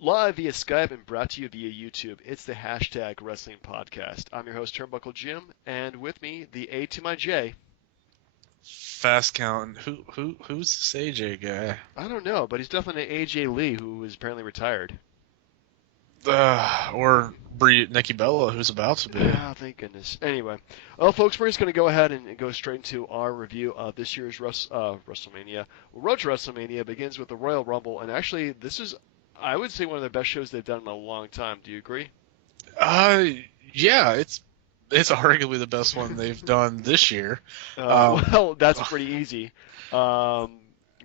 Live via Skype and brought to you via YouTube, it's the hashtag Wrestling Podcast. I'm your host, Turnbuckle Jim, and with me, the A to my J. Fast count. Who's this AJ guy? I don't know, but he's definitely an AJ Lee who is apparently retired. Or Nikki Bella, who's about to be. Ah, thank goodness. Anyway, well, folks, we're just going to go ahead and go straight into our review of this year's WrestleMania. Road to WrestleMania begins with the Royal Rumble, and actually, this is, I would say, one of the best shows they've done in a long time. Do you agree? Uh, yeah, it's arguably the best one they've done this year. Um, Well, that's pretty easy. Um,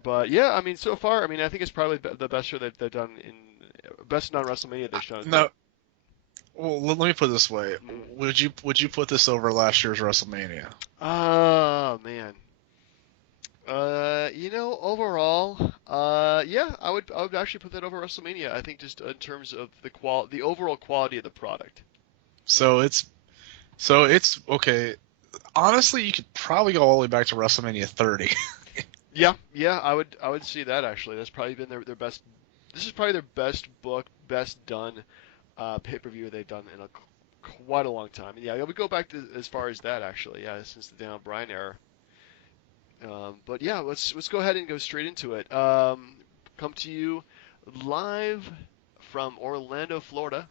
but yeah, I mean, so far, I mean, I think it's probably the best show that they've done in best non-WrestleMania they've shown. no, well, let me put it this way: Mhm. would you put this over last year's WrestleMania? Oh man. Overall, yeah, I would actually put that over WrestleMania. I think just in terms of the overall quality of the product. So it's okay. Honestly, you could probably go all the way back to WrestleMania 30. Yeah, yeah, I would see that actually. That's probably been their best. This is probably their best book, best done pay-per-view they've done in quite a long time. Yeah, I would go back to as far as that actually. Yeah, since the Daniel Bryan era. But yeah, let's go ahead and go straight into it. Come to you live from Orlando, Florida,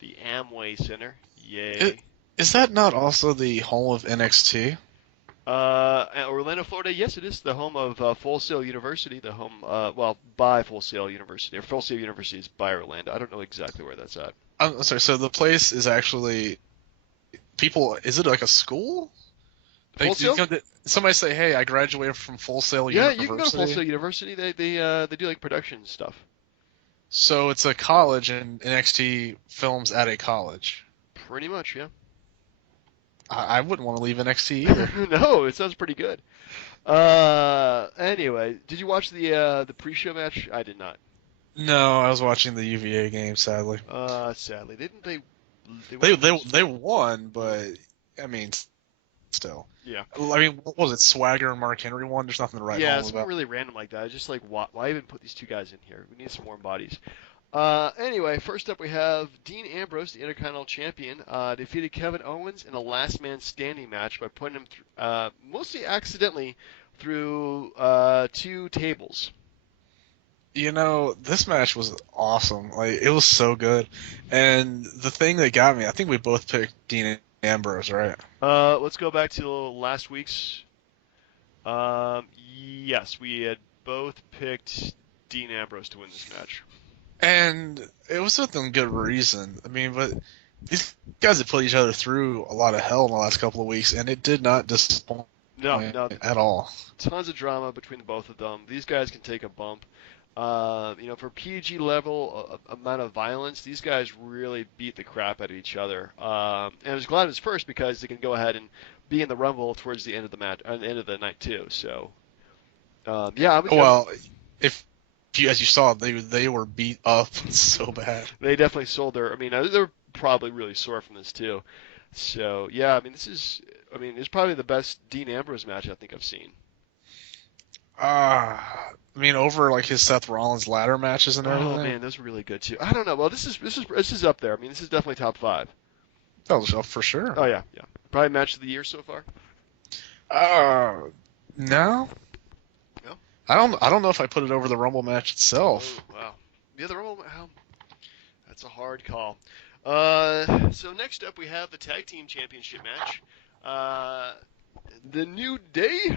the Amway Center. I- Yay. Is that not also the home of NXT? Orlando, Florida. Yes, it is the home of Full Sail University. The home, well, by Full Sail University, or Full Sail University is by Orlando. I don't know exactly where that's at. I'm sorry. So the place is actually people. Is it like a school? Full Like, Sail? somebody say, "Hey, I graduated from Full Sail Yeah, you can go to Full University." Sail University. They do like production stuff. So it's a college, and NXT films at a college. Pretty much, yeah. I wouldn't want to leave NXT either. No, it sounds pretty good. Anyway, did you watch the pre-show match? I did not. No, I was watching the UVA game. Sadly, Sadly, didn't they? They they wouldn't they lose. they won, but I mean, still. Yeah. I mean, what was it? Swagger and Mark Henry won. There's nothing to write Yeah, home something about. really random like that. It's just like, why even put these two guys in here? We need some warm bodies. Anyway, first up we have Dean Ambrose, the Intercontinental Champion, defeated Kevin Owens in a last man standing match by putting him mostly accidentally through two tables. This match was awesome. Like, it was so good. And the thing that got me, I think we both picked Dean Ambrose, right? Let's go back to last week's. Yes, we had both picked Dean Ambrose to win this match. And it was within good reason. I mean, but these guys have put each other through a lot of hell in the last couple of weeks, and it did not disappoint No, no, at all. tons of drama between the both of them. These guys can take a bump. For PG level amount of violence, these guys really beat the crap out of each other. And I was glad it was first because they can go ahead and be in the Rumble towards the end of the match, at the end of the night too. So, yeah, Well, if as you saw, they were beat up so bad. they definitely sold their. I mean, they're probably really sore from this too. So, yeah, I mean, it's probably the best Dean Ambrose match I think I've seen. I mean, over like his Seth Rollins ladder matches and Oh everything. man, those were really good too. I don't know. Well, this is up there. I mean, this is definitely top five. That was up for sure. Oh yeah, yeah. Probably match of the year so far. Uh, no, No. I don't know if I put it over the Rumble match Oh itself. wow. The other one. Well, that's a hard call. So next up we have the tag team championship match. Uh, the New Day.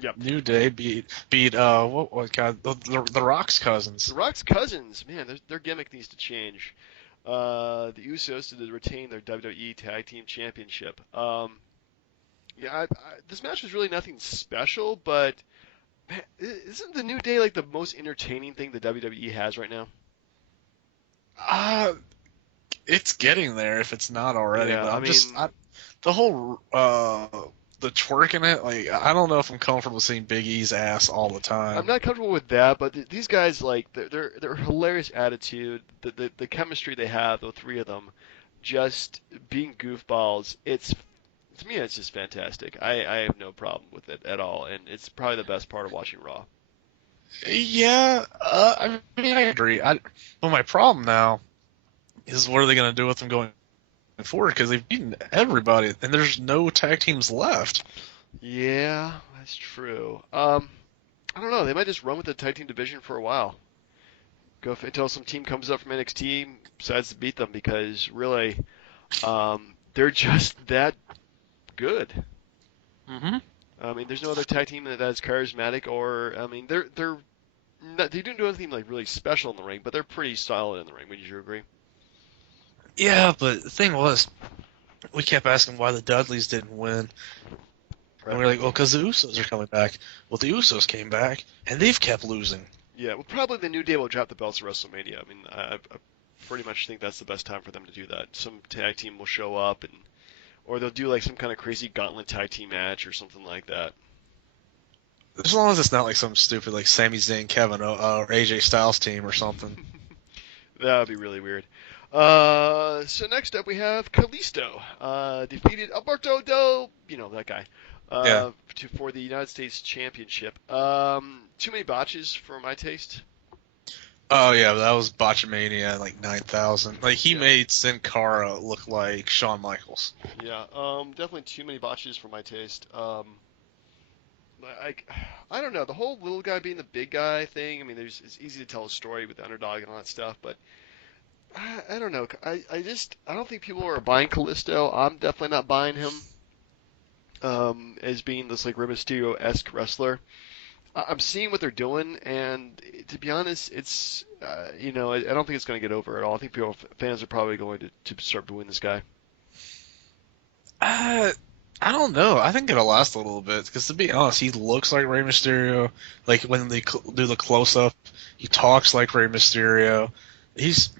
Yep. New Day beat what God the Rock's The cousins. Rock's cousins. Man, their gimmick needs to change. The Usos to retain their WWE Tag Team Championship. Yeah, this match was really nothing special, but man, isn't the New Day like the most entertaining thing the WWE has right now? Uh, it's getting there if it's not already. Yeah, But I mean, the whole the twerking it, like, I don't know if I'm comfortable seeing Big E's ass all the I'm time. not comfortable with that, but these guys like their hilarious attitude, the chemistry they have, the three of them, just being goofballs. It's to me, it's just fantastic. I have no problem with it at all, and it's probably the best part of watching Raw. Yeah, I mean, I agree. But my problem now is what are they going to do with them going forward? Because they've beaten everybody, and there's no tag teams left. Yeah, that's true. I don't know. They might just run with the tag team division for a while. Until some team comes up from NXT, decides to beat them because really, they're just that good. Hmm. I mean, there's no other tag team that's charismatic, or I mean, they're not, they don't do anything like really special in the ring, but they're pretty solid in the ring. Would you agree? Yeah, but the thing was, we kept asking why the Dudleys didn't win, and Right. we were like, well, because the Usos are coming back. Well, the Usos came back, and they've kept losing. Yeah. Well, probably the New Day will drop the belts at WrestleMania. I mean, I pretty much think that's the best time for them to do that. Some tag team will show up, and or they'll do like some kind of crazy gauntlet tag team match or something like that. As long as it's not like some stupid like Sami Zayn, or AJ Styles team or something. That would be really weird. So next up we have Kalisto. Defeated Alberto Del, that guy, Yeah. for the United States Championship. Too many botches for my taste. Oh yeah, but that was Botchamania like 9,000. Like he Yeah, made Sin Cara look like Shawn Michaels. yeah. Definitely too many botches for my taste. I, I don't know. The whole little guy being the big guy thing. I mean, it's easy to tell a story with the underdog and all that stuff, but I don't know. I don't think people are buying Kalisto. I'm definitely not buying him. As being this like Rey Mysterio-esque wrestler. I'm seeing what they're doing, and to be honest, it's I don't think it's going to get over at all. I think fans are probably going to start booing this guy. Uh, I don't know. I think it'll last a little bit because to be honest, he looks like Rey Mysterio. Like when they do the close up, he talks like Rey Mysterio. He's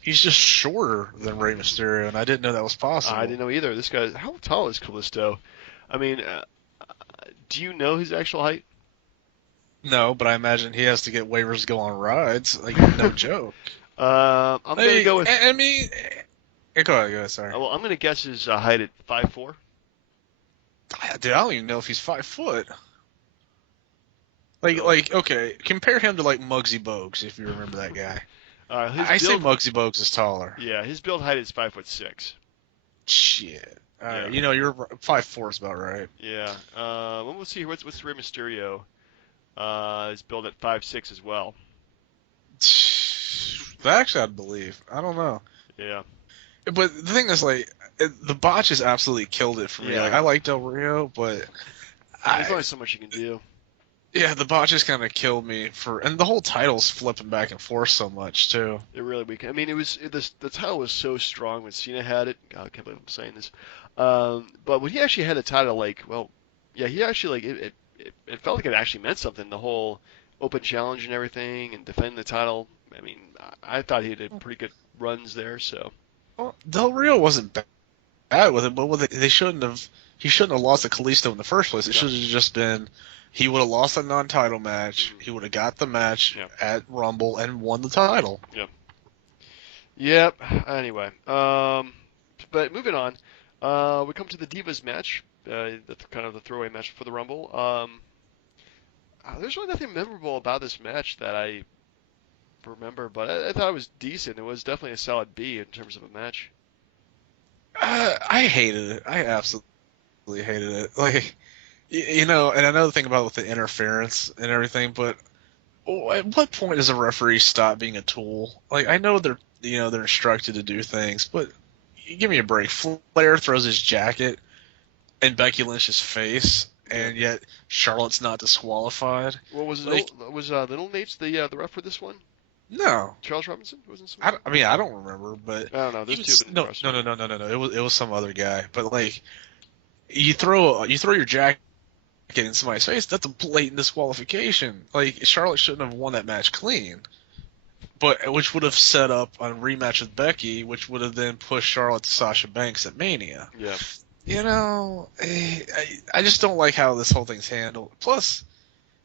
he's just shorter than Rey Mysterio, and I didn't know that was I possible. didn't know either. This guy, how tall is Kalisto? I mean, do you know his actual height? No, but I imagine he has to get waivers to go on rides. Like no joke. I'm gonna go Like with. I mean, go ahead, go ahead. Sorry. Well, I'm gonna guess his height at 5'4". Dude, I don't even know if he's 5 foot. Like, Really? okay, compare him to like Muggsy Bogues if you remember that guy. His I say build, Muggsy Bogues is taller. yeah, his build height is 5'6". Shit. All Yeah, right, you're 5'4" is about right. yeah. Well, we'll see. What's Rey Mysterio? Is built at 5'6" as well. That actually, I'd believe. I don't know, Yeah, but the thing is, like, the botches absolutely killed it for me. Like, yeah. I like Del Rio, but There's I, only so much you can do. yeah, the botches kind of killed me and the whole title's flipping back and forth so much too. It really weak. I mean, the title was so strong when Cena had it. God, I can't believe I'm saying this. But when he actually had the title, like, well, yeah, he actually like it felt like it actually meant something. The whole open challenge and everything, and defending the title. I mean, I thought he did pretty good runs there. So Well, Del Rio wasn't bad with it, but they shouldn't have. He shouldn't have lost to Kalisto in the first place. It no, should have just been. He would have lost a non-title match. mm, He would have got the match yeah, at Rumble and won the title. yeah, yep. Anyway, but moving on, we come to the Divas match. That's kind of the throwaway match for the Rumble. There's really nothing memorable about this match that I remember, but I thought it was decent. It was definitely a solid B in terms of a match. I hated it. I absolutely hated it. Like, and I know the thing about with the interference and everything, but at what point does a referee stop being a tool? Like, I know they're instructed to do things, but give me a break. Flair throws his jacket in Becky Lynch's face, Yeah. and yet Charlotte's not disqualified. What was Like, Little Nate's the ref for this one? no. Charles Robinson wasn't this one? I mean, I don't remember, but I don't know. Those even two have been in no, no, wrestling. no, no, no, no, no. It was some other guy. But like, you throw your jacket in somebody's face. That's a blatant disqualification. Like Charlotte shouldn't have won that match clean, but which would have set up a rematch with Becky, which would have then pushed Charlotte to Sasha Banks at Mania. Yeah. I just don't like how this whole thing's handled. Plus,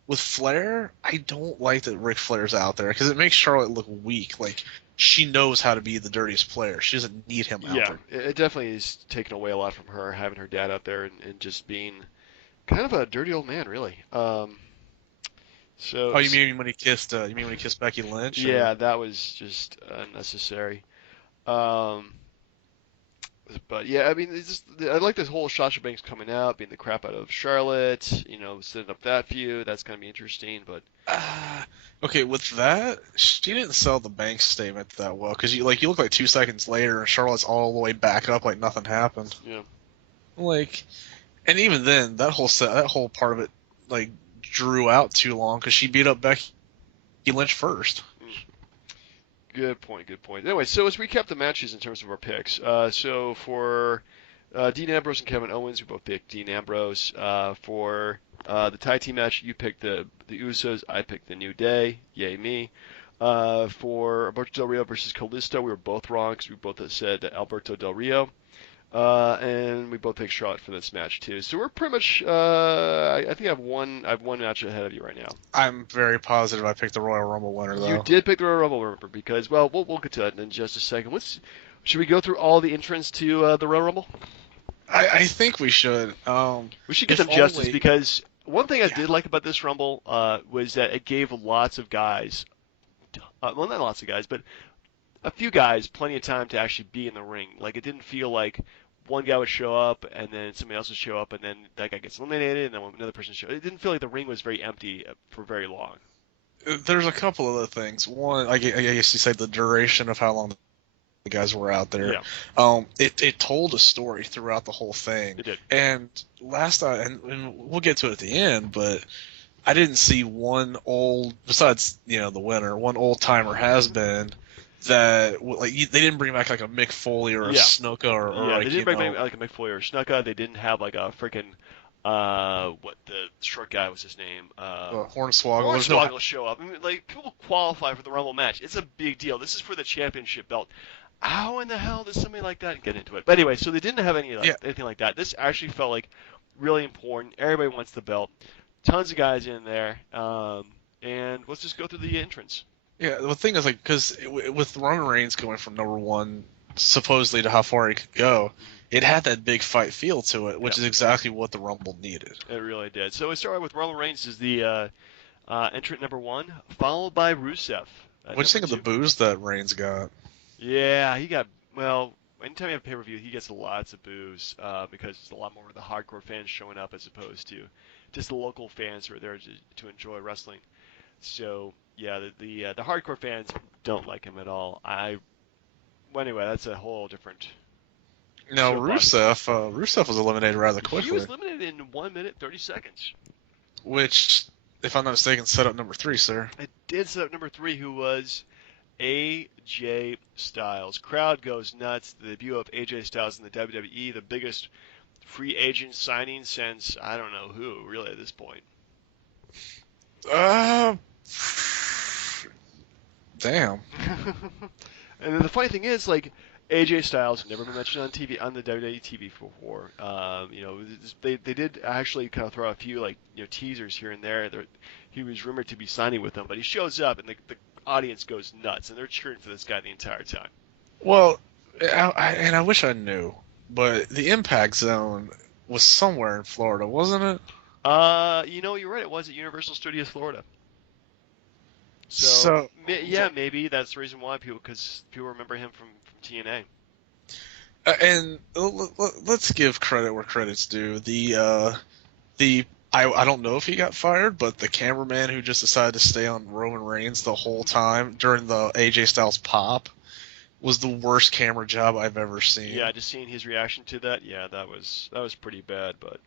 with Flair, I don't like that Ric Flair's out there because it makes Charlotte look weak. Like she knows how to be the dirtiest player. She doesn't need him out Yeah. there. It definitely is taken away a lot from her, having her dad out there and just being kind of a dirty old man, really. So, Oh, you mean when he kissed? You mean when he kissed Becky Lynch? Or yeah, that was just unnecessary. Um, but yeah, I mean, it's just, I like this whole Sasha Banks coming out, being the crap out of Charlotte, setting up that feud. That's gonna be interesting. But uh, okay, with that, she didn't sell the bank statement that well because you look like 2 seconds later and Charlotte's all the way back up like nothing happened. yeah, Like, and even then, that whole part of it like drew out too long because she beat up Becky Lynch first. good point, good point. Anyway, so let's recap the matches in terms of our picks. So for Dean Ambrose and Kevin Owens, we both picked Dean Ambrose. For the tag team match, you picked the Usos, I picked the New Day. Yay me. For Alberto Del Rio versus Kalisto, we were both wrong because we both said Alberto Del Rio. And we both picked Charlotte for this match too. So we're pretty much. I think I have one match ahead of you right now. I'm very positive I picked the Royal Rumble winner You though. did pick the Royal Rumble, remember? Because we'll get to that in just a second. Should we go through all the entrants to the Royal Rumble? I think we should. We should give If them justice only, because one thing I yeah. did like about this Rumble was that it gave lots of guys, well not lots of guys, but a few guys plenty of time to actually be in the ring. Like it didn't feel like one guy would show up and then somebody else would show up and then that guy gets eliminated and then another person show. It didn't feel like the ring was very empty for very long. There's a couple other things. One, I guess you say the duration of how long the guys were out there. Yeah, It told a story throughout the whole thing. it did. And and we'll get to it at the end, but I didn't see one old, besides the winner, one old timer has been that they didn't bring back like a Mick Foley or a Yeah, Snuka or yeah. They like didn't bring like a McFoy or Snuka. They didn't have like a freaking what the short guy was his name? Hornswoggle. There's no Hornswoggle show up. I mean, like people qualify for the Rumble match. It's a big deal. This is for the championship belt. How in the hell does somebody like that get into it? But anyway, so they didn't have yeah. anything like that. This actually felt like really important. Everybody wants the belt. Tons of guys in there. And let's just go through the entrance. Yeah, the thing is, like, because with Roman Reigns going from number one, supposedly, to how far he could go, it had that big fight feel to it, which Yeah, is exactly what the Rumble needed. it really did. So we started with Roman Reigns as the entrant number one, followed by Rusev at What do you think number of the two. booze that Reigns got? Yeah, he got well. Anytime you have a pay-per-view, he gets lots of boos because it's a lot more of the hardcore fans showing up as opposed to just the local fans who are there to enjoy wrestling. So yeah, the hardcore fans don't like him at all. Well, anyway, that's a whole different No, soapbox. Rusev was eliminated rather He quickly, was eliminated in 1 minute 30 seconds. which, if I'm not mistaken, set up number three, sir. It did set up number three, who was AJ Styles. Crowd goes nuts. The debut of AJ Styles in the WWE, the biggest free agent signing since I don't know who, really, at this point. Uh, damn. And then the funny thing is, like, AJ Styles never been mentioned on TV on the WWE TV before. They did actually kind of throw a few like teasers here and there. He was rumored to be signing with them, but he shows up and the audience goes nuts and they're cheering for this guy the entire time. Well, I wish I knew, but the Impact Zone was somewhere in Florida, wasn't it? You're right. It was at Universal Studios Florida. So So, yeah, maybe that's the reason why because people remember him from TNA. and let's give credit where credit's due. I don't know if he got fired, but the cameraman who just decided to stay on Roman Reigns the whole time during the AJ Styles pop was the worst camera job I've ever seen. Yeah, just seeing his reaction to that, yeah, that was pretty bad. But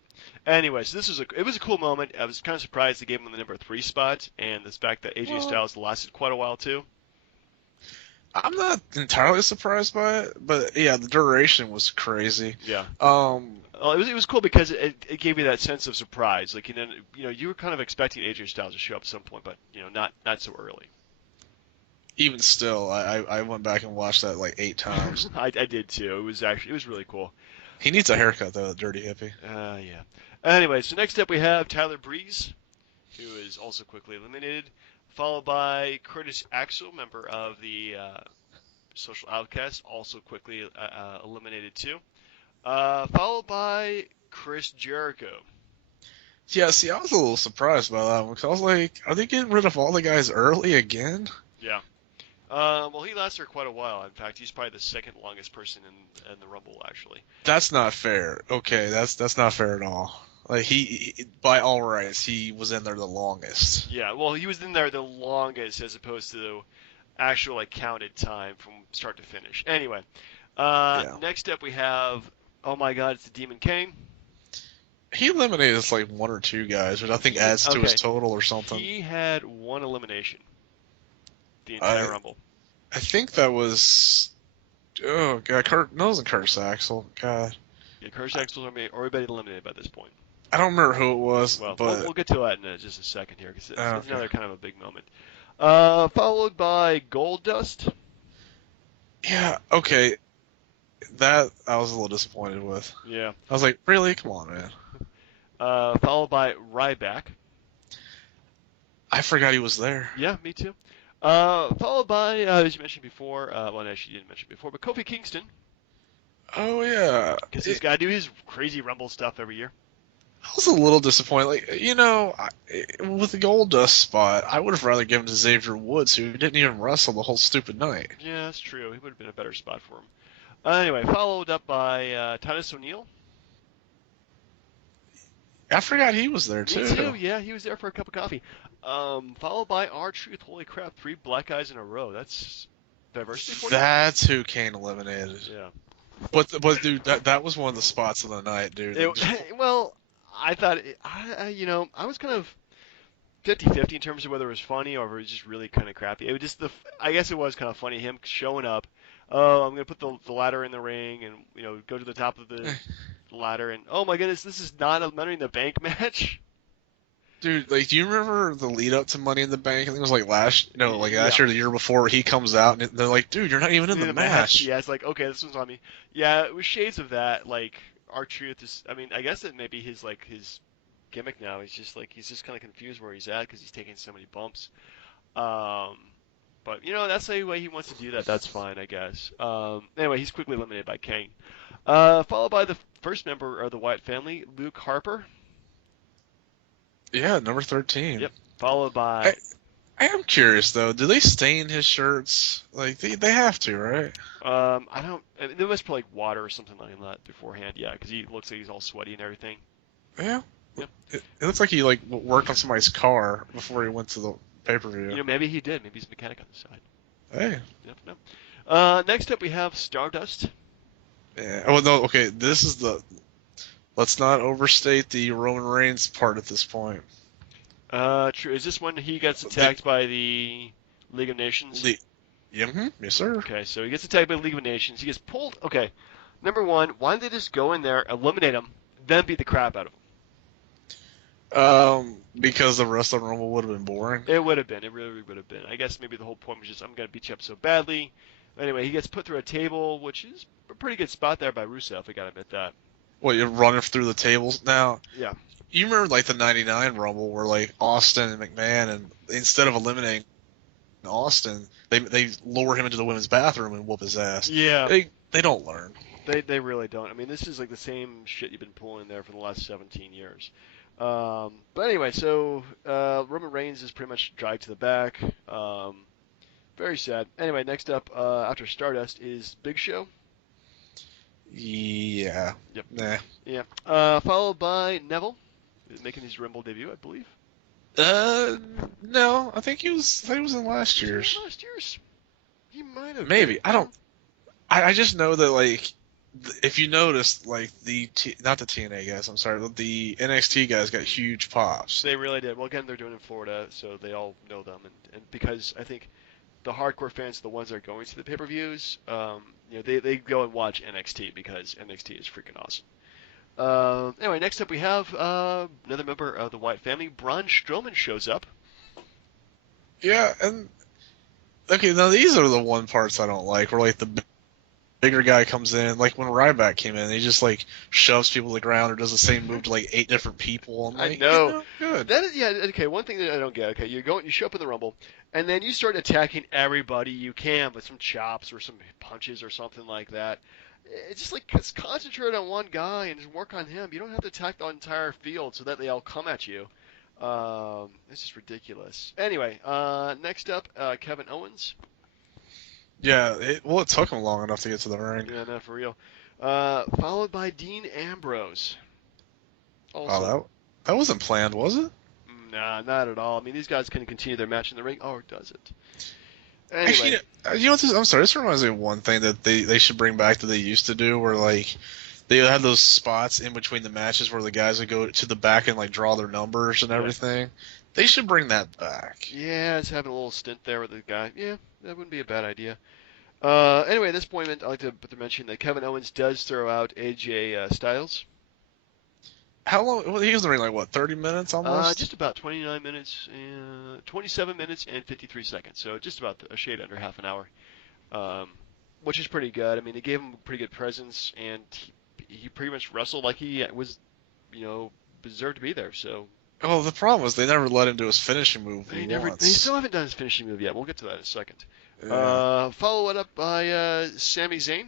anyway, so it was a cool moment. I was kind of surprised they gave him the number three spot, and the fact that AJ Well, Styles lasted quite a while too. I'm not entirely surprised by it, but yeah, the duration was crazy. Yeah. Um, Well, it was cool because it gave you that sense of surprise. Like you were kind of expecting AJ Styles to show up at some point, but not so early. Even still, I went back and watched that like 8 times. I did too. It was really cool. He needs a haircut though, that dirty hippie. Yeah. Anyway, so next up we have Tyler Breeze, who is also quickly eliminated, followed by Curtis Axel, member of the Social Outcast, also quickly eliminated too, followed by Chris Jericho. Yeah, see, I was a little surprised by that one because I was like, are they getting rid of all the guys early again? Yeah. Well, he lasted for quite a while. In fact, he's probably the second longest person in the Rumble, actually. That's not fair. Okay, that's not fair at all. Like by all rights, he was in there the longest. Yeah, well, he was in there the longest as opposed to actual like counted time from start to finish. Anyway, Yeah. next up we have, oh my God, it's the Demon Kane. He eliminated like one or two guys, which I think adds to his Okay, total or something. he had one elimination the entire I Rumble. I think that was God, Kurt. No, it wasn't Kurt Axel. God, Yeah, Curtis Axel's already been eliminated by this point. I don't remember who it was, Well, but we'll get to that in just a second here because it's okay. another kind of a big moment. Followed by Goldust. Yeah, okay. That I was a little disappointed with. Yeah. I was like, really? Come on, man. Followed by Ryback. I forgot he was there. Yeah, me too. Followed by, as you mentioned before, well, actually, you didn't mention before, but Kofi Kingston, Oh yeah. because he's got to do his crazy Rumble stuff every year. I was a little disappointed. Like, with the Goldust spot, I would have rather given to Xavier Woods, who didn't even wrestle the whole stupid night. Yeah, that's true. He would have been a better spot for him. Anyway, followed up by Titus O'Neil. I forgot he was there Me too. too. Yeah, he was there for a cup of coffee. Followed by R-Truth. Holy crap, 3 black guys in a row. That's diversity for you? That's who Kane eliminated. Yeah. But dude, that was one of the spots of the night, dude. Well, I thought, I was kind of 50-50 in terms of whether it was funny or if it was just really kind of crappy. It was just I guess it was kind of funny him showing up. Oh, I'm gonna put the ladder in the ring and go to the top of the ladder and oh my goodness, this is not a Money in the Bank match. Dude, like, do you remember the lead up to Money in the Bank? I think it was like last Yeah. year, the year before. He comes out and they're like, "Dude, you're not even in the match." Yeah, it's like okay, this one's on me. Yeah, it was shades of that. Like R-Truth is. I mean, I guess it may be his gimmick now. He's just kind of confused where he's at because he's taking so many bumps. Um, but that's the way he wants to do that. That's fine, I guess. Anyway, he's quickly eliminated by Kane. Followed by the first member of the Wyatt family, Luke Harper. Yeah, number 13. Yep. Followed by. I am curious though. Do they stain his shirts? Like they have to, right? I don't. I mean, there must be like water or something like that beforehand. Yeah, because he looks like he's all sweaty and everything. Yeah. Yep. It looks like he like worked on somebody's car before he went to the pay-per-view. Maybe he did. Maybe he's a mechanic on the side. Hey. Yep. No. Next up we have Stardust. Yeah. Oh no. Okay. This is the. Let's not overstate the Roman Reigns part at this point. True. Is this when he gets attacked by the League of Nations? Yes, sir. Okay, so he gets attacked by the League of Nations. He gets pulled. Okay, number one, why didn't they just go in there, eliminate him, then beat the crap out of him? Because the rest of the Rumble would have been boring. It would have been. It really would have been. I guess maybe the whole point was just I'm gonna beat you up so badly. Anyway, he gets put through a table, which is a pretty good spot there by Rusev. I gotta admit that. Well, you're running through the tables now. Yeah. You remember like the '99 Rumble where like Austin and McMahon, and instead of eliminating Austin, they lower him into the women's bathroom and whoop his ass. Yeah. They don't learn. They really don't. I mean, this is like the same shit you've been pulling there for the last 17 years. But anyway, so Roman Reigns is pretty much dragged to the back. Very sad. Anyway, next up after Stardust is Big Show. Yeah. Yep. Nah. Yeah. Followed by Neville, making his Rumble debut, I believe. No. I think he was in last year's. Last year's. He might have. Maybe. Been. I don't. I just know that like if you noticed like not the TNA guys, I'm sorry, the NXT guys got huge pops. They really did. Well, again, they're doing it in Florida, so they all know them, and because I think the hardcore fans are the ones that are going to the pay-per-views. They go and watch NXT because NXT is freaking awesome. Anyway, next up we have another member of the Wyatt family. Braun Strowman shows up. Yeah, and okay, now these are the one parts I don't like. Where like the bigger guy comes in, like when Ryback came in, he just like shoves people to the ground or does the same move to like 8 different people. I'm like, I know. Good. That is, yeah, okay, one thing that I don't get, okay, you show up in the Rumble, and then you start attacking everybody you can with some chops or some punches or something like that. It's just like just concentrate on one guy and just work on him. You don't have to attack the entire field so that they all come at you. It's just ridiculous. Anyway, next up, Kevin Owens. Yeah, it took him long enough to get to the ring. Yeah, no, for real. Followed by Dean Ambrose. Oh, Also, that wasn't planned, was it? nah, not at all. I mean, these guys can continue their match in the ring, or does it? Actually, Anyway, you know what? I'm sorry. This reminds me of one thing that they should bring back that they used to do, where like they had those spots in between the matches where the guys would go to the back and like draw their numbers and yeah. everything. They should bring that back. Yeah, it's having a little stint there with the guy. Yeah, that wouldn't be a bad idea. Anyway, at this point, I'd like to mention that Kevin Owens does throw out AJ Styles. How long? Well, he was in the ring like what, 30 minutes almost? Just about 29 minutes, 27 minutes and 53 seconds. So just about a shade under half an hour, um, which is pretty good. I mean, they gave him a pretty good presence, and he pretty much wrestled like he was, deserved to be there. So Oh, the problem was they never let him do his finishing move they once. still haven't done his finishing move yet. We'll get to that in a second. Yeah, Follow it up by Sami Zayn.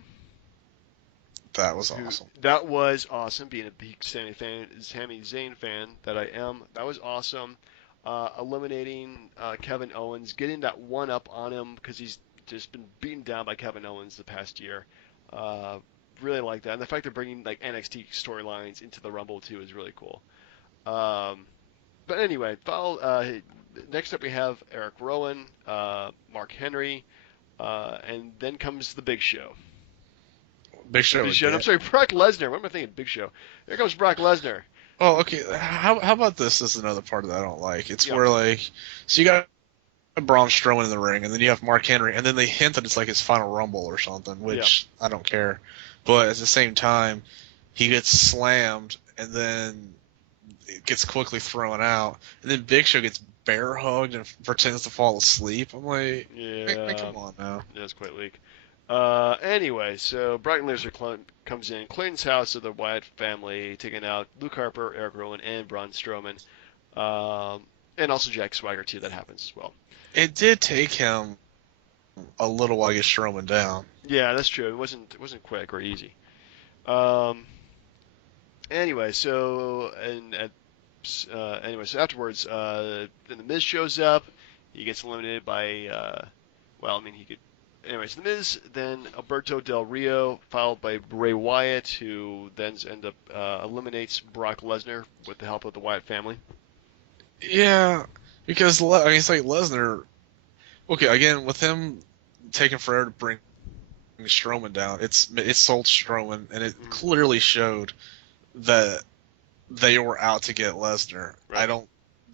that was awesome. That was awesome. Being a big Sami Zayn fan that I am, that was awesome. Eliminating Kevin Owens, getting that one up on him because he's just been beaten down by Kevin Owens the past year. Uh, really like that, and the fact they're bringing like NXT storylines into the Rumble too is really cool. But anyway, next up we have Eric Rowan, Mark Henry, and then comes the Big Show. Big Show Big Show. again. I'm sorry, Brock Lesnar. What am I thinking? Big Show. Here comes Brock Lesnar. Oh, okay. How about this? This is another part that I don't like. It's Yeah. where like, so you got Braun Strowman in the ring, and then you have Mark Henry, and then they hint that it's like his final Rumble or something, which I don't care. But at the same time, he gets slammed, and then it gets quickly thrown out, and then Big Show gets bear hugged and pretends to fall asleep. I'm like, Yeah, come on now. that's quite weak. Anyway, so Brock Lesnar comes in, cleans house of the Wyatt family, taking out Luke Harper, Eric Rowan, and Braun Strowman, and also Jack Swagger too. That happens as well. It did take him a little while to get Strowman down. Yeah, that's true. It wasn't quick or easy. Um, anyway, so so afterwards, then the Miz shows up. He gets eliminated by he could. Anyways, the Miz, then Alberto Del Rio, followed by Bray Wyatt, who then eliminates Brock Lesnar with the help of the Wyatt family. Yeah, because it's like Lesnar. Okay, again with him taking forever to bring Strowman down, it sold Strowman, and it clearly showed that they were out to get Lesnar. Right.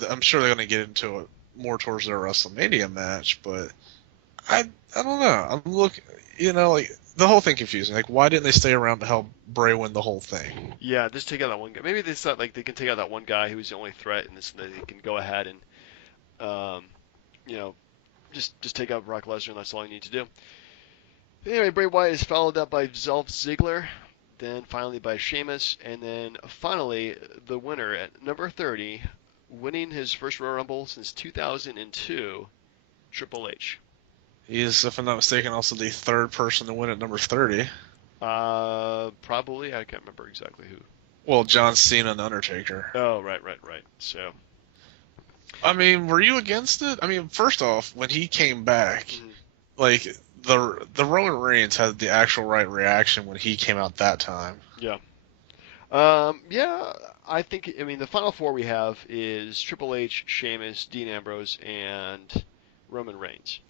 I'm sure they're going to get into it more towards their WrestleMania match, but I don't know. I'm looking, like the whole thing confusing. Like, why didn't they stay around to help Bray win the whole thing? Yeah, just take out that one guy. Maybe they thought like they can take out that one guy who's the only threat, and they can go ahead and, just take out Brock Lesnar, and that's all you need to do. Anyway, Bray Wyatt is followed up by Dolph Ziggler, then finally by Sheamus, and then finally the winner at number 30, winning his first Royal Rumble since 2002, Triple H. He is, if I'm not mistaken, also the third person to win at number 30. Probably. I can't remember exactly who. Well, John Cena and Undertaker. Oh, right. So. I mean, were you against it? I mean, first off, when he came back, like the Roman Reigns had the actual right reaction when he came out that time. Yeah. I think. I mean, the final four we have is Triple H, Sheamus, Dean Ambrose, and Roman Reigns.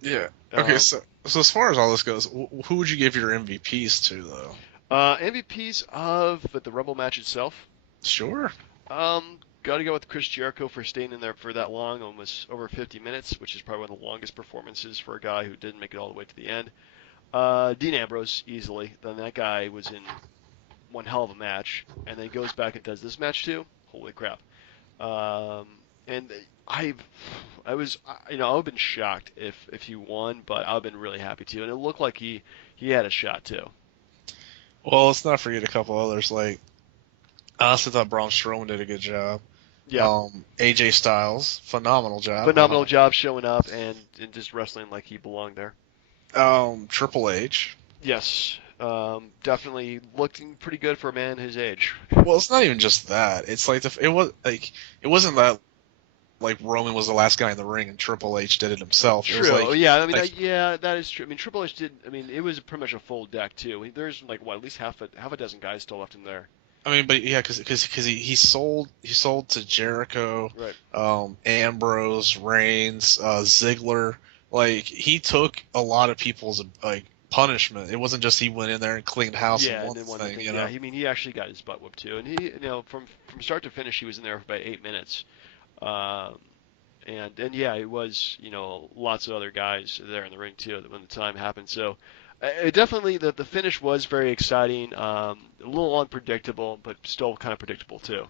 Yeah. Okay. So as far as all this goes, who would you give your MVPs to, though? MVPs of the Rumble match itself. Sure. Got to go with Chris Jericho for staying in there for that long, almost over 50 minutes, which is probably one of the longest performances for a guy who didn't make it all the way to the end. Dean Ambrose, easily. Then that guy was in one hell of a match, and then goes back and does this match too. Holy crap! And I would have been shocked if he won, but I've been really happy too. And it looked like he had a shot too. Well, let's not forget a couple others. Like, I also thought Braun Strowman did a good job. Yeah. AJ Styles, phenomenal job. Job showing up and just wrestling like he belonged there. Triple H. Yes, definitely looking pretty good for a man his age. Well, it's not even just that. It's like it wasn't that like Roman was the last guy in the ring and Triple H did it himself. It was True. Yeah. I mean, like yeah, that is true. I mean, Triple H did. I mean, it was pretty much a full deck too. I mean, there's like what, at least half a dozen guys still left in there. I mean, but yeah, because he sold to Jericho, Right. Ambrose, Reigns, Ziggler. Like he took a lot of people's like punishment. It wasn't just he went in there and cleaned house and Yeah, and won the then won the thing. thing. You Yeah, know. he actually got his butt whooped too, and from start to finish he was in there for about 8 minutes. Um, and yeah, it was lots of other guys there in the ring too when the time happened. So it definitely the finish was very exciting. A little unpredictable, but still kind of predictable too.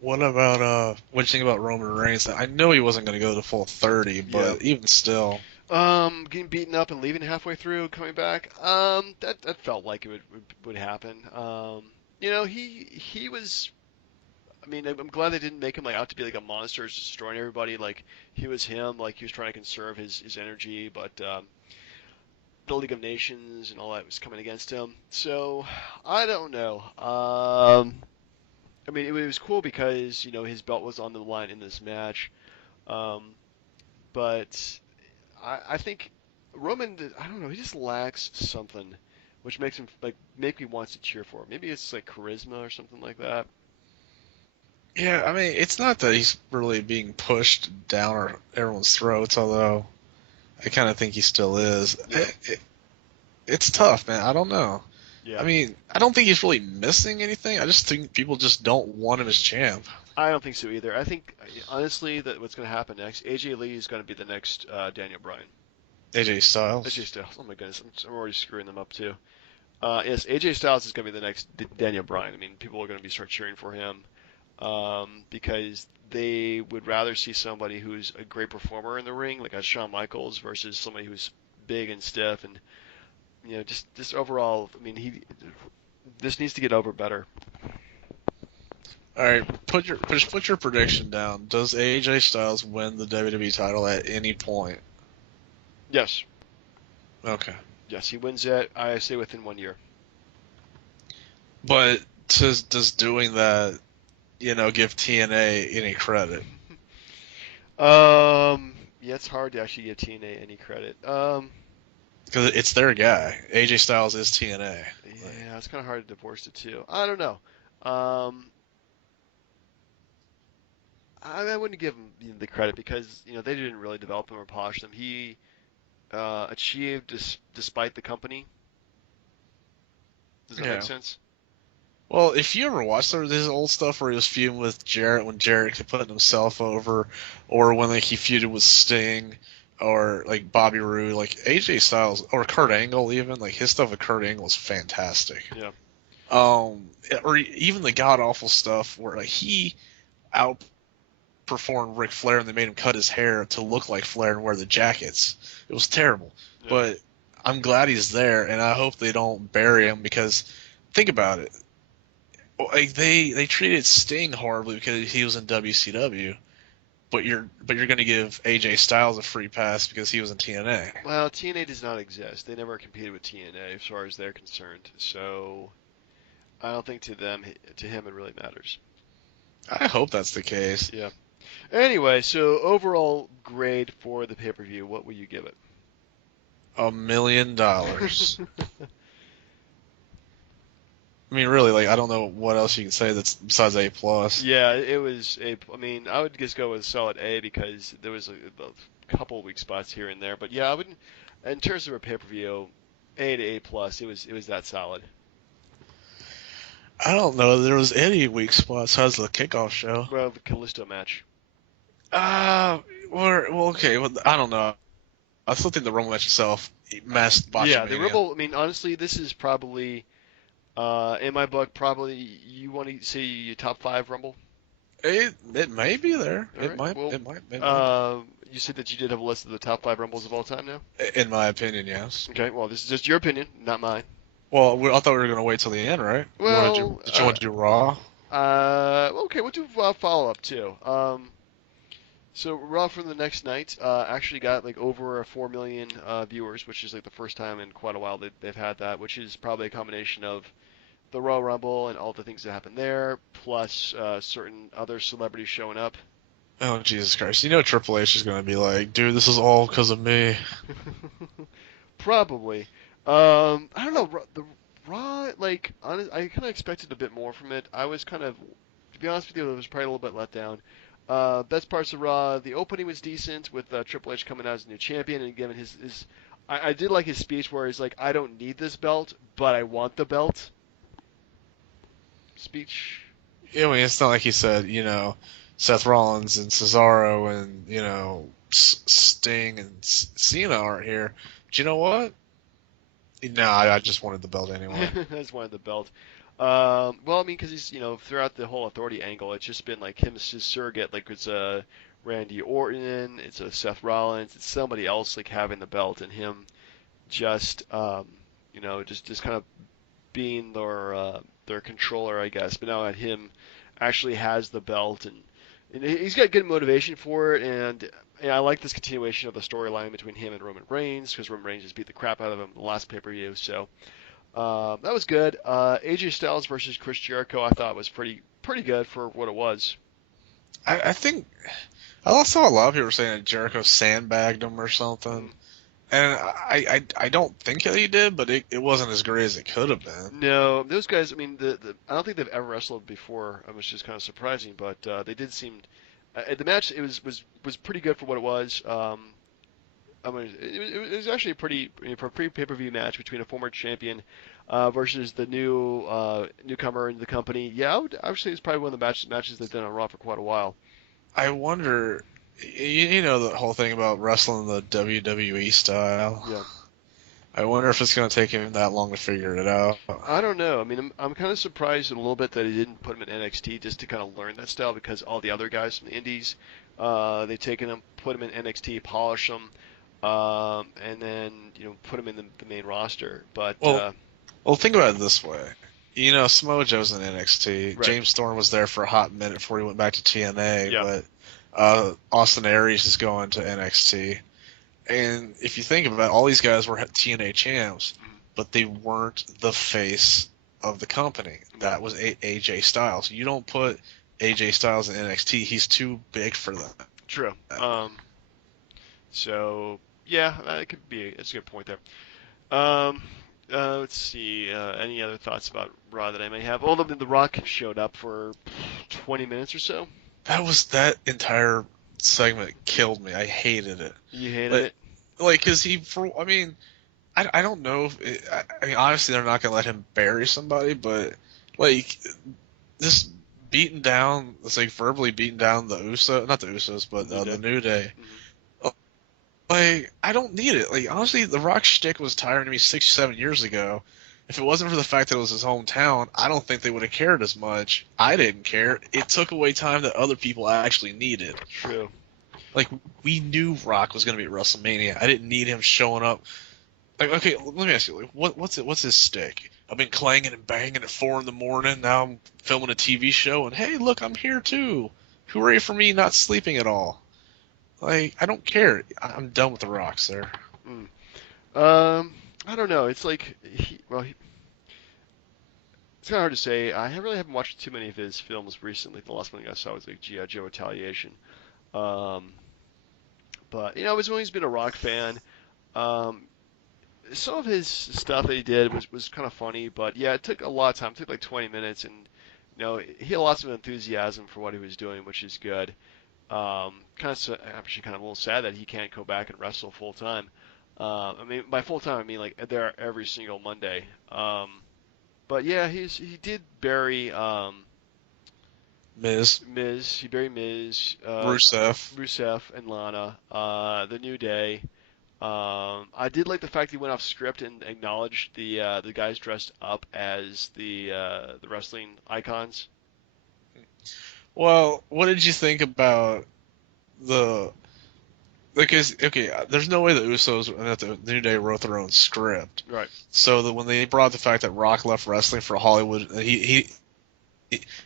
What about what do you think about Roman Reigns? I know he wasn't going to go to full 30, Yeah. but even still, Getting beaten up and leaving halfway through, coming back. That felt like it would happen. He was. I mean, I'm glad they didn't make him like out to be like a monster, just destroying everybody. Like he was him. Like he was trying to conserve his energy, but the League of Nations and all that was coming against him. So I don't know. I mean, it was cool because his belt was on the line in this match. Um, but I think Roman, I don't know, he just lacks something, which makes him like make me want to cheer for him. Maybe it's like charisma or something like that. yeah. I mean, it's not that he's really being pushed down everyone's throats, although I kind of think he still is. Yeah, It's tough, man. I don't know. I yeah. mean, I don't think he's really missing anything. I just think people just don't want him as champ. I don't think so either. I think honestly that what's going to happen next, AJ Lee is going to be the next Daniel Bryan. AJ AJ Styles. Styles. Oh my goodness, I'm already screwing them up too. Yes, AJ Styles is going to be the next Daniel Bryan. I mean, people are going to be start cheering for him because they would rather see somebody who's a great performer in the ring, like a Shawn Michaels, versus somebody who's big and stiff and just overall. I mean, this needs to get over better. All right, put your prediction down. Does AJ Styles win the WWE title at any point? Yes, Okay, yes, he wins it. I say within 1 year. but does doing that, give TNA any credit? Yeah, it's hard to actually give TNA any credit. Because it's their guy. AJ Styles is TNA. Like, Yeah, it's kind of hard to divorce the two. I don't know. Um, I wouldn't give him the credit because they didn't really develop him or polish him. He achieved despite the company. Does that make yeah. sense? Well, if you ever watched some of his old stuff where he was feuding with Jarrett when Jarrett kept putting himself over, or when like he feuded with Sting, or like Bobby Roode, like AJ Styles or Kurt Angle, even like his stuff with Kurt Angle is fantastic. Yeah. Or even the god awful stuff where like he outperformed Ric Flair and they made him cut his hair to look like Flair and wear the jackets. It was terrible, Yeah. but I'm glad he's there, and I hope they don't bury him because think about it. Like they treated Sting horribly because he was in WCW, but you're gonna give AJ Styles a free pass because he was in TNA. Well, TNA does not exist. They never competed with TNA as far as they're concerned. So I don't think to him, it really matters. I hope that's the case. Yeah. Anyway, so overall grade for the pay-per-view, what will you give it? $1 million. I mean, really, like I don't know what else you can say that's besides A plus. Yeah, it was a. I mean, I would just go with solid A because there was a couple weak spots here and there. But yeah, I would. In terms of a pay-per-view, A to A plus, it was that solid. I don't know. There was any weak spots. How's the kickoff show? Well, the Callisto match. Well, okay. Well, I don't know. I still think the Rumble match itself messed Yeah, the Botchamania. Rumble. I mean, honestly, this is probably, in my book, probably you want to see your top five Rumble. It may be there. All right. Well, It might. you said that you did have a list of the top five Rumbles of all time now. In my opinion, yes. Okay. Well, this is just your opinion, not mine. Well, I thought we were gonna wait till the end, right? Well, Did you want to do Raw? Okay, we'll do follow up too. So Raw from the next night actually got like over 4 million viewers, which is like the first time in quite a while that they've had that, which is probably a combination of the Royal Rumble and all the things that happened there, plus certain other celebrities showing up. Oh, Jesus Christ. You know Triple H is going to be like, dude, this is all because of me. Probably. I don't know. The Raw, like, I kind of expected a bit more from it. I was kind of, to be honest with you, I was probably a little bit let down. Best parts of Raw, the opening was decent with Triple H coming out as a new champion and giving his I did like his speech where he's like, I don't need this belt, but I want the belt speech. I mean, it's not like he said, Seth Rollins and Cesaro and, Sting and Cena aren't here. But you know what? No, I just wanted the belt anyway. I just wanted the belt. Well, I mean, because he's, throughout the whole authority angle, it's just been like him as his surrogate. Like it's Randy Orton, it's a Seth Rollins, it's somebody else like having the belt, and him just, just kind of being their controller, I guess. But now that him actually has the belt, and he's got good motivation for it, and I like this continuation of the storyline between him and Roman Reigns because Roman Reigns just beat the crap out of him in the last pay-per-view. So that was good. AJ Styles versus Chris Jericho, I thought was pretty good for what it was. I think I saw a lot of people saying that Jericho sandbagged him or something. And I don't think that he did, but it wasn't as great as it could have been. No, those guys. I mean, I don't think they've ever wrestled before, which is kind of surprising. But they did seem. The match it was pretty good for what it was. I mean, it was actually a pretty for a pre-pay-per-view match between a former champion versus the newcomer in the company. Yeah, I would say it's probably one of the matches they've done on Raw for quite a while. I wonder, you know the whole thing about wrestling the WWE style. Yeah. I wonder if it's going to take him that long to figure it out. I don't know. I mean, I'm kind of surprised a little bit that he didn't put him in NXT just to kind of learn that style because all the other guys from the Indies, they've taken him, put him in NXT, polish him, and then put him in the main roster. But well, think about it this way. Smojo's in NXT. Right. James Storm was there for a hot minute before he went back to TNA. Yeah. But Austin Aries is going to NXT. And if you think about it, all these guys were TNA champs, but they weren't the face of the company. That was AJ Styles. You don't put AJ Styles in NXT. He's too big for them. True. So yeah, it could be. It's a good point there. Let's see. Any other thoughts about Raw that I may have? Well, the Rock showed up for 20 minutes or so. That entire segment killed me. I hated it. You hated it? Because I don't know if I mean, obviously they're not going to let him bury somebody, but, this beating down, it's like verbally beating down the not the Usos, but the New Day. Mm-hmm. I don't need it. Honestly, the Rock shtick was tiring to me 6 or 7 years ago. If it wasn't for the fact that it was his hometown, I don't think they would have cared as much. I didn't care. It took away time that other people actually needed. True. We knew Rock was going to be at WrestleMania. I didn't need him showing up. Okay, let me ask you, what's his stick? I've been clanging and banging at 4 a.m. Now I'm filming a TV show, and hey, look, I'm here too. Hooray for me not sleeping at all. I don't care. I'm done with the Rock, sir. I don't know. It's like, it's kind of hard to say. I really haven't watched too many of his films recently. The last one I saw was like G.I. Joe Retaliation. But I've always been a Rock fan. Some of his stuff that he did was kind of funny, but yeah, it took a lot of time. It took like 20 minutes, and he had lots of enthusiasm for what he was doing, which is good. Actually kind of a little sad that he can't go back and wrestle full time. I mean, by full time, I mean like there every single Monday. But yeah, he did bury Miz. He buried Miz, Rusev and Lana, the New Day. I did like the fact he went off script and acknowledged the guys dressed up as the wrestling icons. Well, what did you think about the? Because there's no way the Usos and that the New Day wrote their own script. Right. So that when they brought the fact that Rock left wrestling for Hollywood, he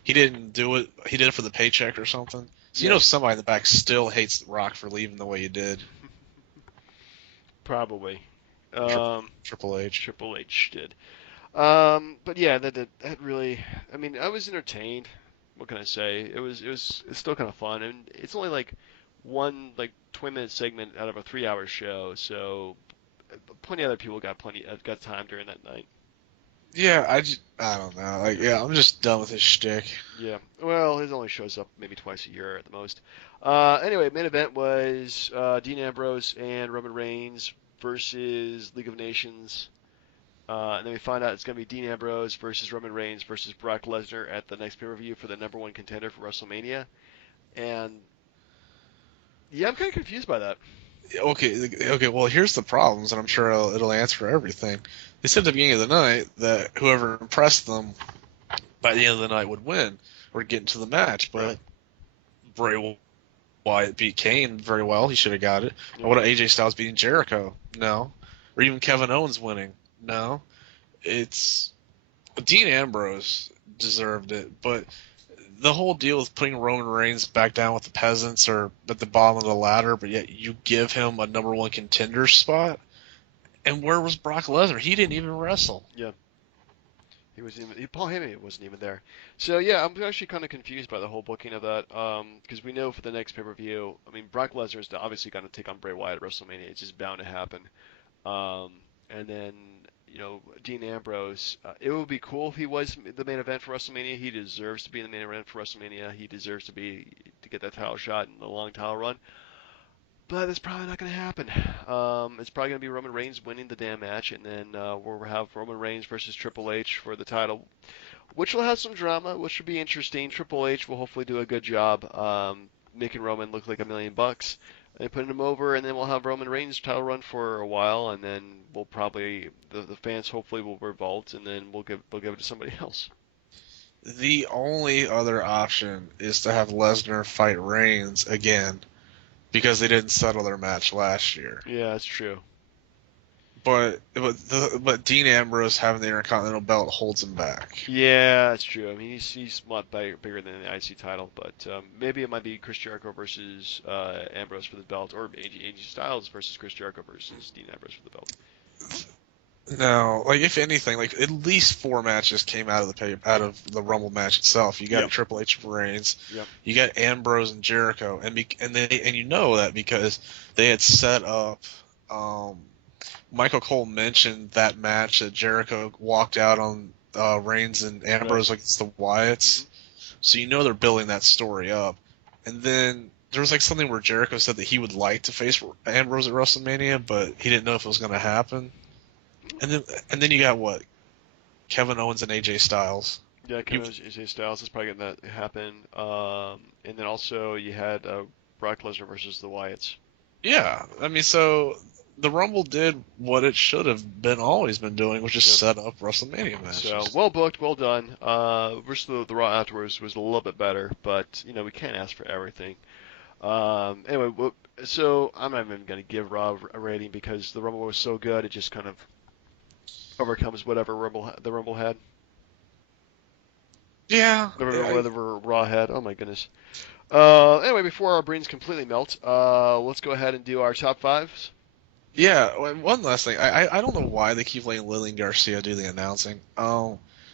didn't do it. He did it for the paycheck or something. So you know somebody in the back still hates The Rock for leaving the way he did. Probably. Triple H. Triple H did. But yeah, that really. I mean, I was entertained. What can I say? It's still kind of fun, and it's only like one like 20-minute segment out of a 3-hour show, so plenty of other people got time during that night. Yeah, I don't know. Like, yeah, I'm just done with his shtick. Yeah. Well, his only shows up maybe twice a year at the most. Anyway, main event was Dean Ambrose and Roman Reigns versus League of Nations. And then we find out it's going to be Dean Ambrose versus Roman Reigns versus Brock Lesnar at the next pay-per-view for the number one contender for WrestleMania. And yeah, I'm kind of confused by that. Okay. Well, here's the problems, and I'm sure it'll answer everything. They said at the beginning of the night that whoever impressed them by the end of the night would win or get into the match, but Bray Wyatt beat Kane very well. He should have got it. Yeah. Or what about AJ Styles beating Jericho? No. Or even Kevin Owens winning? No. It's Dean Ambrose deserved it, but the whole deal with putting Roman Reigns back down with the peasants or at the bottom of the ladder, but yet you give him a number one contender spot. And where was Brock Lesnar? He didn't even wrestle. Yeah. Paul Heyman wasn't even there. So yeah, I'm actually kind of confused by the whole booking of that. Because we know for the next pay-per-view, I mean, Brock Lesnar is obviously going to take on Bray Wyatt at WrestleMania. It's just bound to happen. And then Dean Ambrose. It would be cool if he was the main event for WrestleMania. He deserves to be in the main event for WrestleMania. He deserves to get that title shot in the long title run. But that's probably not going to happen. It's probably going to be Roman Reigns winning the damn match, and then we'll have Roman Reigns versus Triple H for the title, which will have some drama, which will be interesting. Triple H will hopefully do a good job making Roman look like $1,000,000 and putting him over, and then we'll have Roman Reigns title run for a while, and then we'll probably the fans hopefully will revolt, and then they'll give it to somebody else. The only other option is to have Lesnar fight Reigns again, because they didn't settle their match last year. Yeah, that's true. But Dean Ambrose having the Intercontinental belt holds him back. Yeah, that's true. I mean, he's a lot bigger than the IC title, but maybe it might be Chris Jericho versus Ambrose for the belt, or AJ Styles versus Chris Jericho versus Dean Ambrose for the belt. No, like if anything, like at least 4 matches came out of the Rumble match itself. You got Triple H and Reigns. Yep. You got Ambrose and Jericho, and you know that because they had set up. Michael Cole mentioned that match that Jericho walked out on Reigns and Ambrose against the Wyatts. Mm-hmm. So you know they're building that story up. And then there was like something where Jericho said that he would like to face Ambrose at WrestleMania, but he didn't know if it was going to happen. And then you got what? Kevin Owens and AJ Styles. Yeah, Kevin Owens and AJ Styles is probably going to happen. And then also you had Brock Lesnar versus the Wyatts. Yeah, I mean, so the Rumble did what it should have always been doing, which is set up WrestleMania matches. So well booked, well done. Versus the Raw afterwards was a little bit better, but we can't ask for everything. Anyway, so I'm not even going to give Raw a rating because the Rumble was so good, it just kind of overcomes whatever the Rumble had. Yeah. Whatever Raw had. Oh my goodness. Anyway, before our brains completely melt, let's go ahead and do our top 5s. Yeah, one last thing. I don't know why they keep letting Lillian Garcia do the announcing.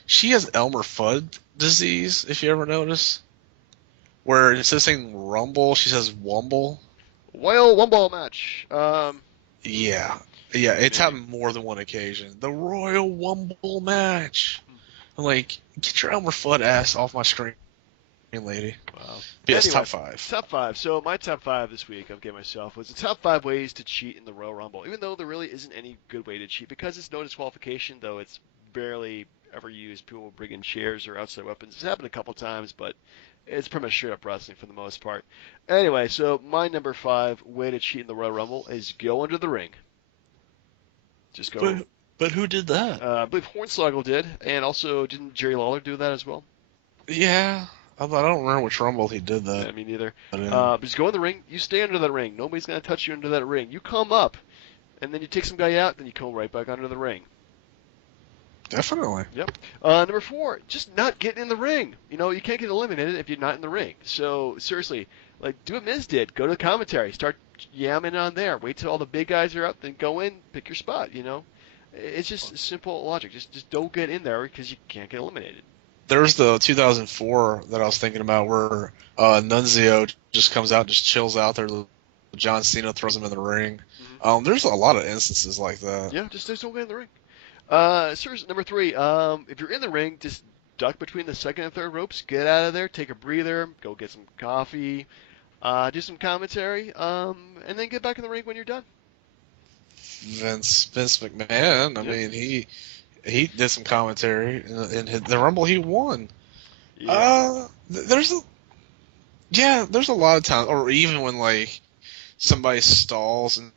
She has Elmer Fudd disease, if you ever notice. Where instead of saying Rumble, she says Wumble. Royal Wumble match. Yeah, it's happened more than one occasion. The Royal Wumble match. I'm like, get your Elmer Fudd ass off my screen, lady. Wow. Yes, anyway, top 5. Top 5. So my top 5 this week, I've given myself, was the top 5 ways to cheat in the Royal Rumble. Even though there really isn't any good way to cheat, because it's no disqualification, though it's barely ever used. People will bring in chairs or outside weapons. It's happened a couple times, but it's pretty much straight up wrestling for the most part. Anyway, so my number 5 way to cheat in the Royal Rumble is go under the ring. Just go. But who did that? I believe Hornswoggle did, and also didn't Jerry Lawler do that as well? Yeah. I don't remember which Rumble he did that. Yeah, me neither. But just go in the ring. You stay under that ring. Nobody's going to touch you under that ring. You come up, and then you take some guy out, then you come right back under the ring. Definitely. Yep. Number 4, just not getting in the ring. You can't get eliminated if you're not in the ring. So, seriously, Like, do what Miz did. Go to the commentary. Start yamming on there. Wait till all the big guys are up, then go in, pick your spot. It's just simple logic. Just don't get in there because you can't get eliminated. There's the 2004 that I was thinking about where Nunzio just comes out and just chills out there. John Cena throws him in the ring. There's a lot of instances like that. Yeah, just don't get in the ring. Series number 3. If you're in the ring, just duck between the second and third ropes. Get out of there. Take a breather. Go get some coffee. Do some commentary. And then get back in the ring when you're done. Vince McMahon. I mean, he did some commentary in the Rumble. He won. Yeah. There's a lot of times, or even when like somebody stalls and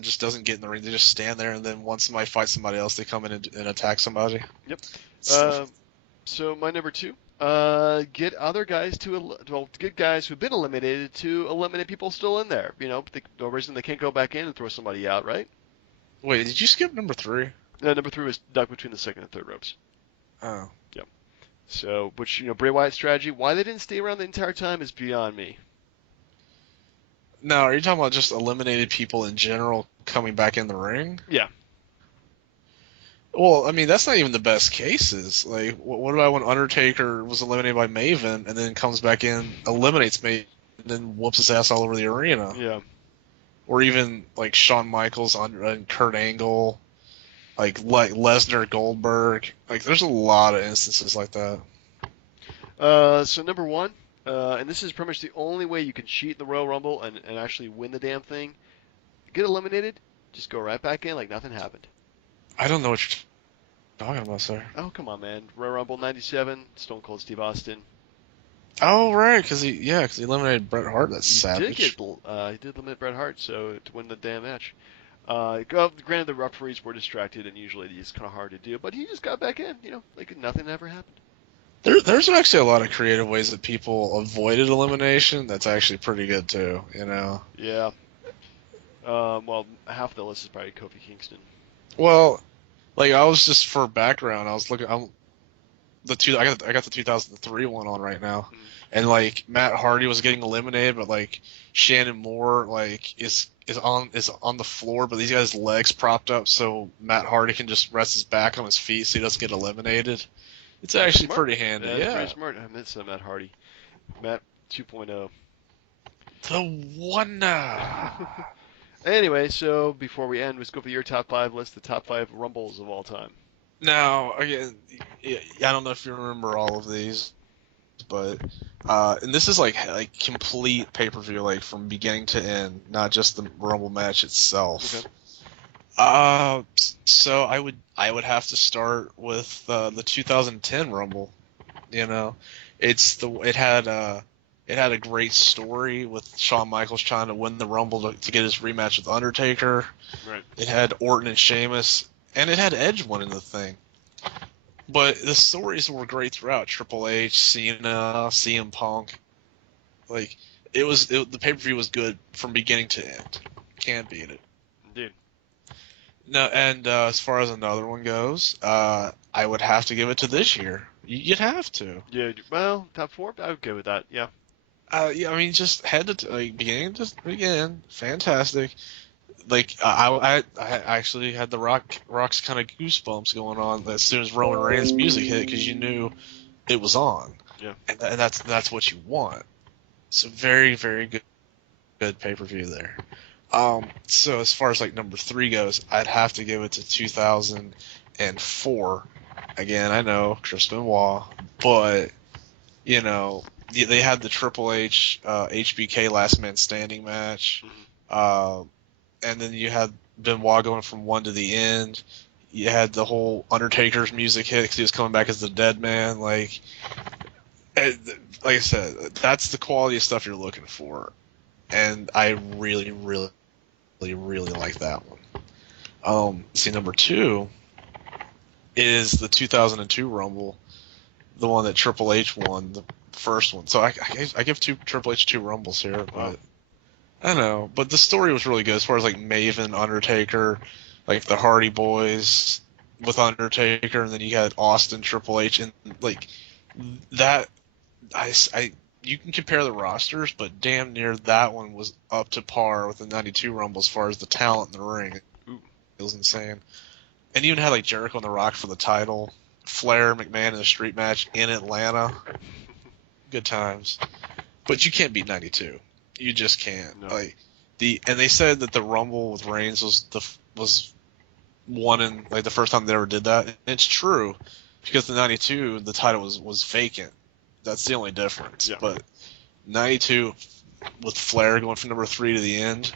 just doesn't get in the ring, they just stand there, and then once somebody fights somebody else, they come in and attack somebody. Yep. So my number 2, get other guys get guys who've been eliminated to eliminate people still in there. No reason they can't go back in and throw somebody out, right? Wait, did you skip number 3? Number 3 was duck between the second and third ropes. Oh. Yep. So, which Bray Wyatt's strategy, why they didn't stay around the entire time is beyond me. No, are you talking about just eliminated people in general coming back in the ring? Yeah. Well, I mean, that's not even the best cases. Like, what about when Undertaker was eliminated by Maven and then comes back in, eliminates Maven, and then whoops his ass all over the arena? Yeah. Or even, like, Shawn Michaels and Kurt Angle, like Lesnar, Goldberg. Like, there's a lot of instances like that. So number 1, and this is pretty much the only way you can cheat in the Royal Rumble and actually win the damn thing. Get eliminated, just go right back in like nothing happened. I don't know what you're talking about, sir. Oh, come on, man. Royal Rumble 97, Stone Cold Steve Austin. Oh, right, because he eliminated Bret Hart. That's savage. He did eliminate Bret Hart, so to win the damn match. Granted, the referees were distracted, and usually it's kind of hard to do, but he just got back in, like nothing ever happened. There's actually a lot of creative ways that people avoided elimination. That's actually pretty good too, Yeah. Well, half the list is probably Kofi Kingston. Well, like I was just for background, I was looking. I got the 2003 one on right now, and like Matt Hardy was getting eliminated, but like Shannon Moore like is on the floor, but he's got his legs propped up, so Matt Hardy can just rest his back on his feet, so he doesn't get eliminated. It's actually pretty handy. Yeah, pretty smart. I miss Matt Hardy. Matt 2.0. The wonder. Anyway, so before we end, let's go for your top 5 list, the top 5 Rumbles of all time. Now, again, I don't know if you remember all of these, but and this is like complete pay-per-view, like from beginning to end, not just the Rumble match itself. Okay. So I would have to start with the 2010 Rumble. It had a great story with Shawn Michaels trying to win the Rumble to get his rematch with Undertaker. Right. It had Orton and Sheamus, and it had Edge winning the thing. But the stories were great throughout. Triple H, Cena, CM Punk. Like the pay-per-view was good from beginning to end. Can't beat it. Indeed. No, and as far as another one goes, I would have to give it to this year. You'd have to. Yeah. Well, top 4, I would go with that. Yeah. Yeah, I mean, just head to beginning to begin, fantastic. Like I actually had the Rock's kind of goosebumps going on as soon as Roman Reigns' music hit because you knew it was on. Yeah. And that's what you want. So very, very good pay-per-view there. So as far as like number 3 goes, I'd have to give it to 2004. Again, I know Chris Benoit, but they had the Triple H HBK Last Man Standing match, and then you had Benoit going from 1 to the end. You had the whole Undertaker's music hit because he was coming back as the Dead Man. Like I said, that's the quality of stuff you're looking for, and I really, really, really like that one. Number 2 is the 2002 Rumble, the one that Triple H won, the first one. So I give Triple H 2 Rumbles here, but I don't know. But the story was really good as far as like Maven, Undertaker, like the Hardy Boys with Undertaker, and then you had Austin, Triple H, and like that. you can compare the rosters, but damn near that one was up to par with the 92 Rumble as far as the talent in the ring. Ooh. It was insane. And even had like Jericho and The Rock for the title, Flair, McMahon in a street match in Atlanta. Good times. But you can't beat 92. You just can't. No. Like and they said that the Rumble with Reigns was one in like the first time they ever did that. And it's true because the 92 the title was vacant. That's the only difference. Yeah. But 92 with Flair going from number 3 to the end,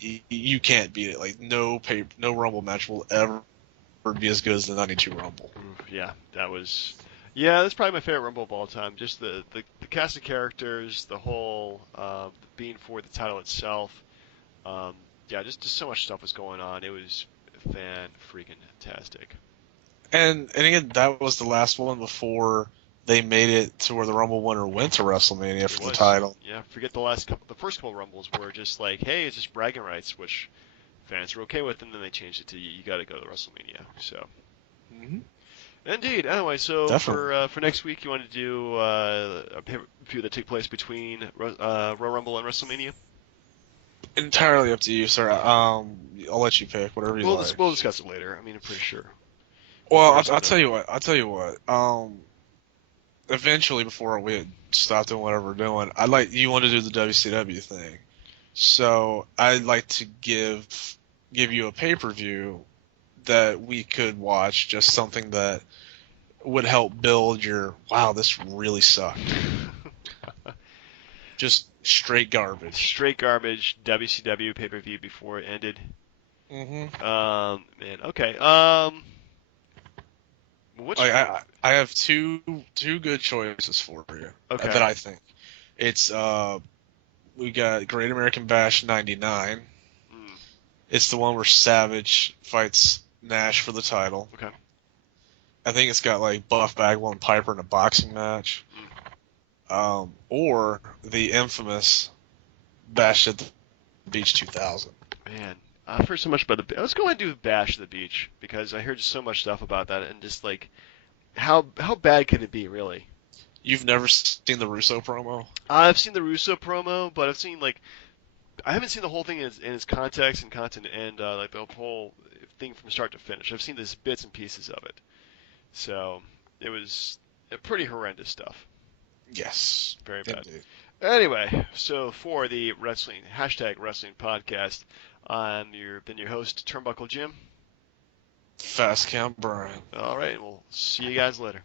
you can't beat it. Like no Rumble match will ever be as good as the 92 Rumble. Yeah, that's probably my favorite Rumble of all time. Just the cast of characters, the whole being for the title itself. Just so much stuff was going on. It was fan-freaking-tastic. And again, that was the last one before they made it to where the Rumble winner went to WrestleMania for the title. Yeah, forget the first couple Rumbles were just like, hey, it's just bragging rights, which fans were okay with, and then they changed it to you got to go to WrestleMania. So. Mm-hmm. Indeed. Anyway, so Definitely. for next week, you want to do a pay-per-view that take place between Royal Rumble and WrestleMania? Entirely up to you, sir. I'll let you pick whatever you like. We'll discuss it later. I mean, I'm pretty sure. Well, I'll tell you what. Eventually, before we stop doing whatever we're doing, you want to do the WCW thing. So I'd like to give you a pay-per-view that we could watch, just something that would help build your, wow, this really sucked. Just straight garbage. Straight garbage WCW pay-per-view before it ended. Mm-hmm. Man, okay. I have two good choices for you. Okay. That I think. It's we got Great American Bash '99. It's the one where Savage fights Nash for the title. Okay. I think it's got like Buff Bagwell and Piper in a boxing match. Or the infamous Bash at the Beach 2000. Man, I've heard so much about let's go ahead and do Bash at the Beach, because I heard so much stuff about that, and just like, how bad could it be, really? You've never seen the Russo promo? I've seen the Russo promo, but I haven't seen the whole thing in its context and content and like the whole thing from start to finish. I've seen this bits and pieces of it, so it was pretty horrendous stuff. Yes, very bad. Indeed. Anyway, so for the wrestling podcast, I'm your host, Turnbuckle Jim. Fast Count Brian. All right, we'll see you guys later.